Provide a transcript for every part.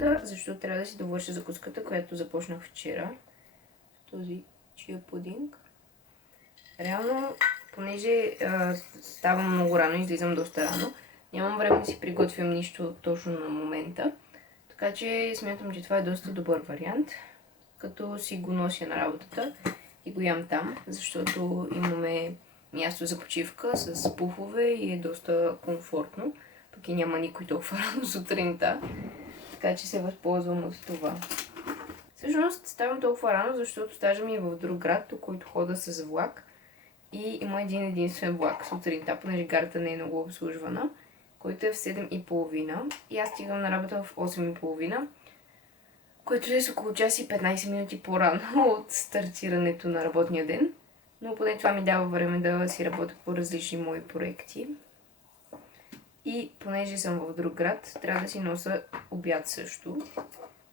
работа, защото трябва да си довърша закуската, която започнах вчера. Този чия пудинг. Реално, понеже ставам много рано и излизам доста рано, нямам време да си приготвям нищо точно на момента. Така че смятам, че това е доста добър вариант, като си го нося на работата и го ям там, защото имаме място за почивка с пуфове и е доста комфортно. Пък и няма никой толкова рано сутринта, така че се възползвам от това. Всъщност ставам толкова рано, защото стажа ми е в друг град, до който хода с влак. И има един единствен влак сутринта, понеже гарата не е много обслужвана, който е в 7:30. И аз стигам на работа в 8:30, което е с около час и 15 минути по-рано от стартирането на работния ден. Но поне това ми дава време да си работя по различни мои проекти. И понеже съм в друг град, трябва да си нося обяд също.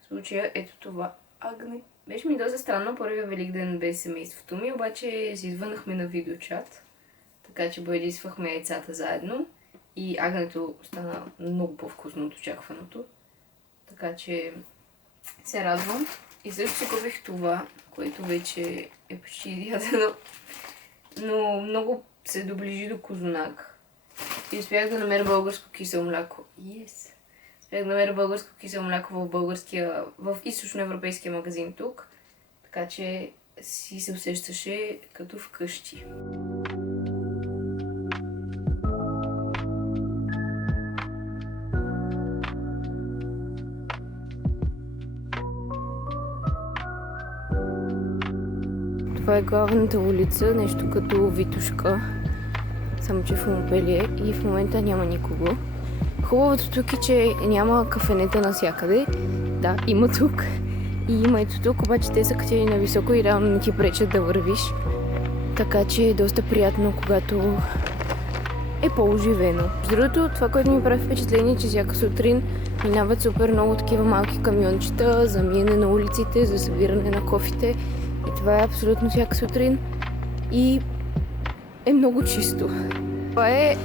В случая ето това агне. Беше ми доста странно първия Великден без семейството ми, обаче си извънахме на видеочат. Така че боядисвахме яйцата заедно. И агнето стана много по-вкусно от очакваното. Така че се радвам. И също си купих това, което вече е почти изядено. Но много се доближи до козунак. И успях да намеря българско кисело мляко. Yes! Успях да намеря българско кисело мляко в източноевропейския магазин тук. Така че си се усещаше като вкъщи. Това е главната улица, нещо като Витушка, само че в Монпелие и в момента няма никого. Хубавото тук е, че няма кафенета навсякъде. Да, има тук и има ето тук, обаче те са качени на високо и реално не ти пречат да вървиш. Така че е доста приятно, когато е по-оживено. С другото, това, което ми прави впечатление, че всяка сутрин минават супер много такива малки камиончета за миене на улиците, за събиране на кофите. И това е абсолютно всяка сутрин и е много чисто. Това е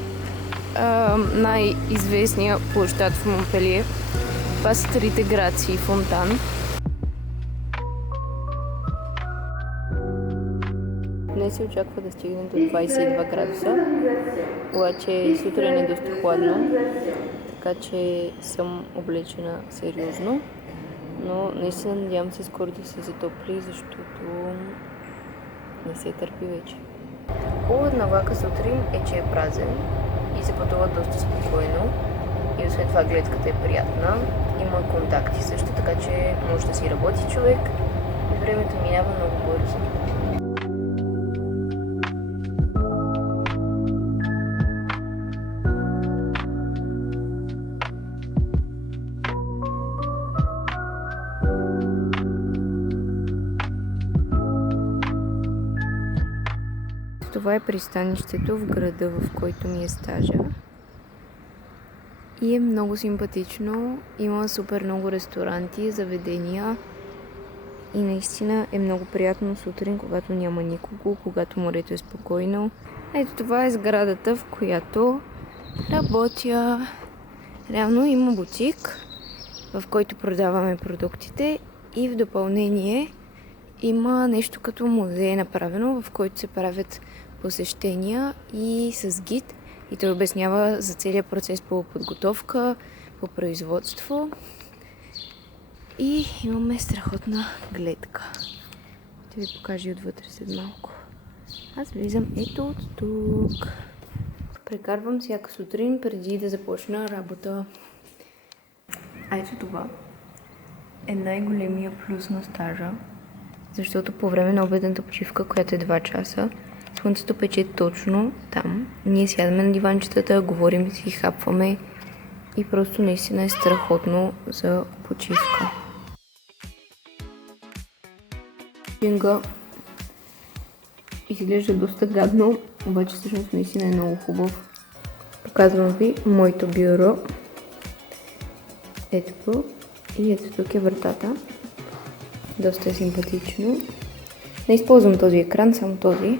най-известният площад в Монпелие. Това са Трите граци фонтан. Днес се очаква да стигне до 22 градуса, обаче сутрин е доста хладно, така че съм облечена сериозно. Но наистина надявам се скоро да се затопли, защото не се търпи вече. Хубавото на влака сутрин е, че е празен и се пътува доста спокойно. И освен това гледката е приятна. Има контакти също, така че може да си работи човек и времето минава много бързо. Това е пристанището в града, в който ми е стажа. И е много симпатично. Има супер много ресторанти, заведения. И наистина е много приятно сутрин, когато няма никого, когато морето е спокойно. Ето това е сградата, в която работя. Реално има бутик, в който продаваме продуктите. И в допълнение има нещо като музей направено, в който се правят посещения и с гид. И той обяснява за целият процес по подготовка, по производство. И имаме страхотна гледка. Ще ви покажа отвътре след малко. Аз влизам ето от тук. Прекарвам всяка сутрин преди да започна работа. А ето това е най-големия плюс на стажа. Защото по време на обедната почивка, която е 2 часа, слънцето пече точно там. Ние сядаме на диванчетата, говорим си, хапваме и просто наистина е страхотно за почивка. Пинга изглежда доста гадно, обаче всъщност наистина е много хубав. Показвам ви моето бюро. Ето го. И ето тук е вратата. Доста е симпатично. Не използвам този екран, само този.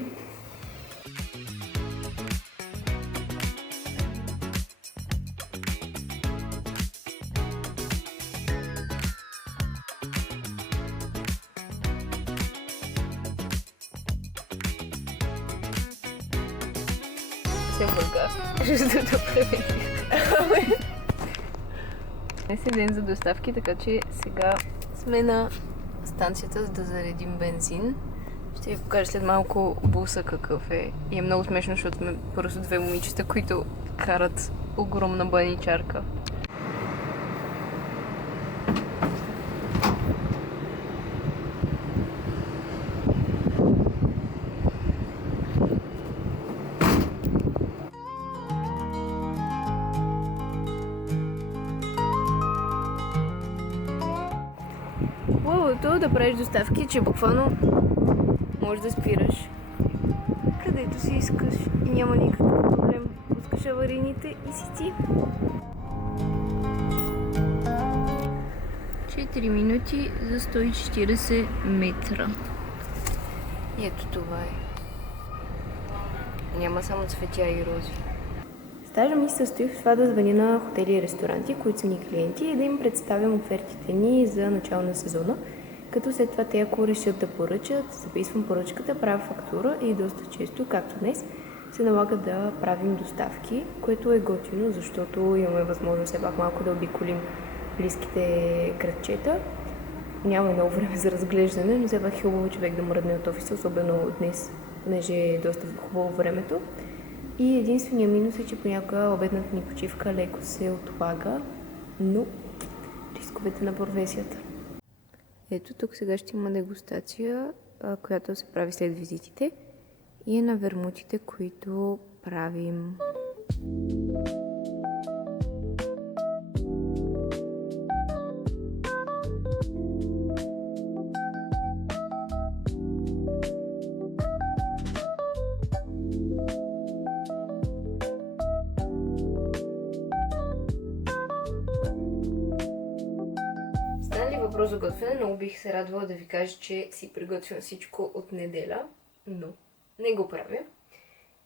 се обърках. Защото преведих. Днес е ден за доставки, така че сега сме на станцията, за да заредим бензин. Ще ви покажа след малко буса какъв е. И е много смешно, защото сме просто две момичета, които карат огромна баничарка. Ловото да правиш доставки, че буквално можеш да спираш където си искаш и няма никакъв проблем. Пускаш аварийните и си ти. 4 минути за 140 метра. И ето това е. Няма само цветя и рози. Стажа ми се състои в това да звъня на хотели и ресторанти, които са ни клиенти, и да им представям офертите ни за начало на сезона, като след това те, ако решат да поръчат, записвам поръчката, правя фактура и доста често, както днес, се налага да правим доставки, което е готино, защото имаме възможност все пак малко да обиколим близките градчета. Няма много време за разглеждане, но все пак е хубаво човек да мръдне от офиса, особено днес, понеже е доста хубаво времето. И единственият минус е, че понякога обедната ни почивка леко се отлага, но рисковете на професията. Ето тук сега ще има дегустация, която се прави след визитите, и е на вермутите, които правим. Въпрос за готвене. Много бих се радвала да ви кажа, че си приготвям всичко от неделя, но не го правя.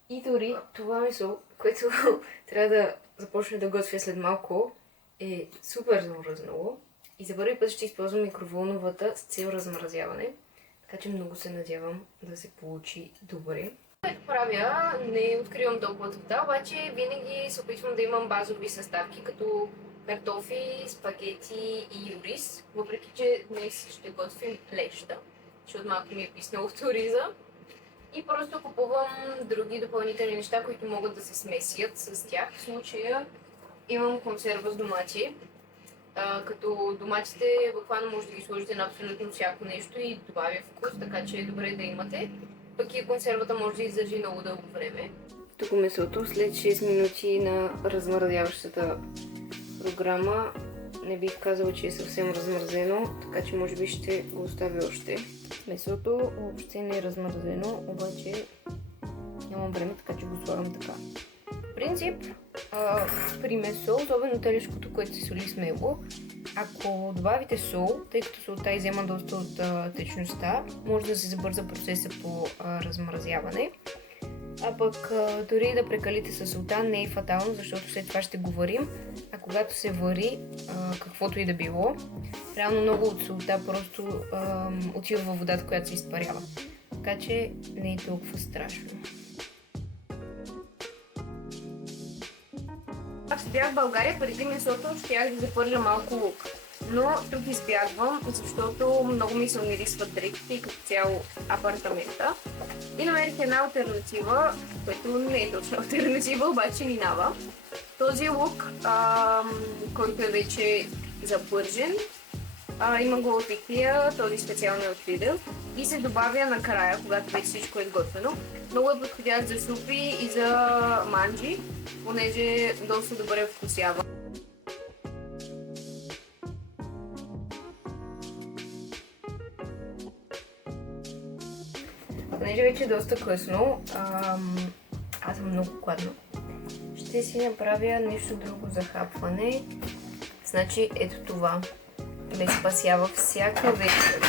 И дори това месо, което трябва да започне да готвя след малко, е супер замръзнало. И за първи път ще използвам микроволновата с цел размразяване. Така че много се надявам да се получи добре. Което правя, не откривам топлата вода, обаче винаги се опитвам да имам базови съставки, като картофи, спагети и рис, въпреки че днес ще готвим леща, защото малко ми е писнало в ориза. И просто купувам други допълнителни неща, които могат да се смесят с тях. В случая имам консерва с домати, като доматите буквално може да ги сложите на абсолютно всяко нещо и добавя вкус, така че е добре да имате. Пък и консервата може да издържи много дълго време. Тук месото след 6 минути на размразяващата програма, не бих казала, че е съвсем размразено, така че може би ще го оставя още. Месото въобще не е размразено, обаче нямам време, така че го слагам така. В принцип, при месо, особено телешкото, което се соли с него, ако добавите сол, тъй като солта иззема доста от течността, може да се забърза процеса по размразяване. А пък дори да прекалите със солта не е фатално, защото след това ще го варим. А когато се вари, каквото и да било, реално много от солта просто отива във водата, която се изпарява. Така че не е толкова страшно. Ако бях в България, преди месото щях да запържа малко лук. Но тук избягвам, защото много ми се умирисват дрехите и като цяло апартамента. И намерих една алтернатива, която не е точно алтернатива, обаче минава. Този лук, който е вече запържен, има го от IKEA, този специално е от Lidl и се добавя накрая, когато вече всичко е изготвено. Много е подходящ за супи и за манджи, понеже доста добре вкусява. Понеже вече е доста късно, аз съм много гладна. Ще си направя нещо друго за хапване. Значи ето това ме спасява всяка вечер.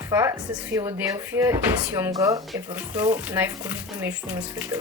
Това с Филаделфия и сьомга е просто най-вкусното нещо на света.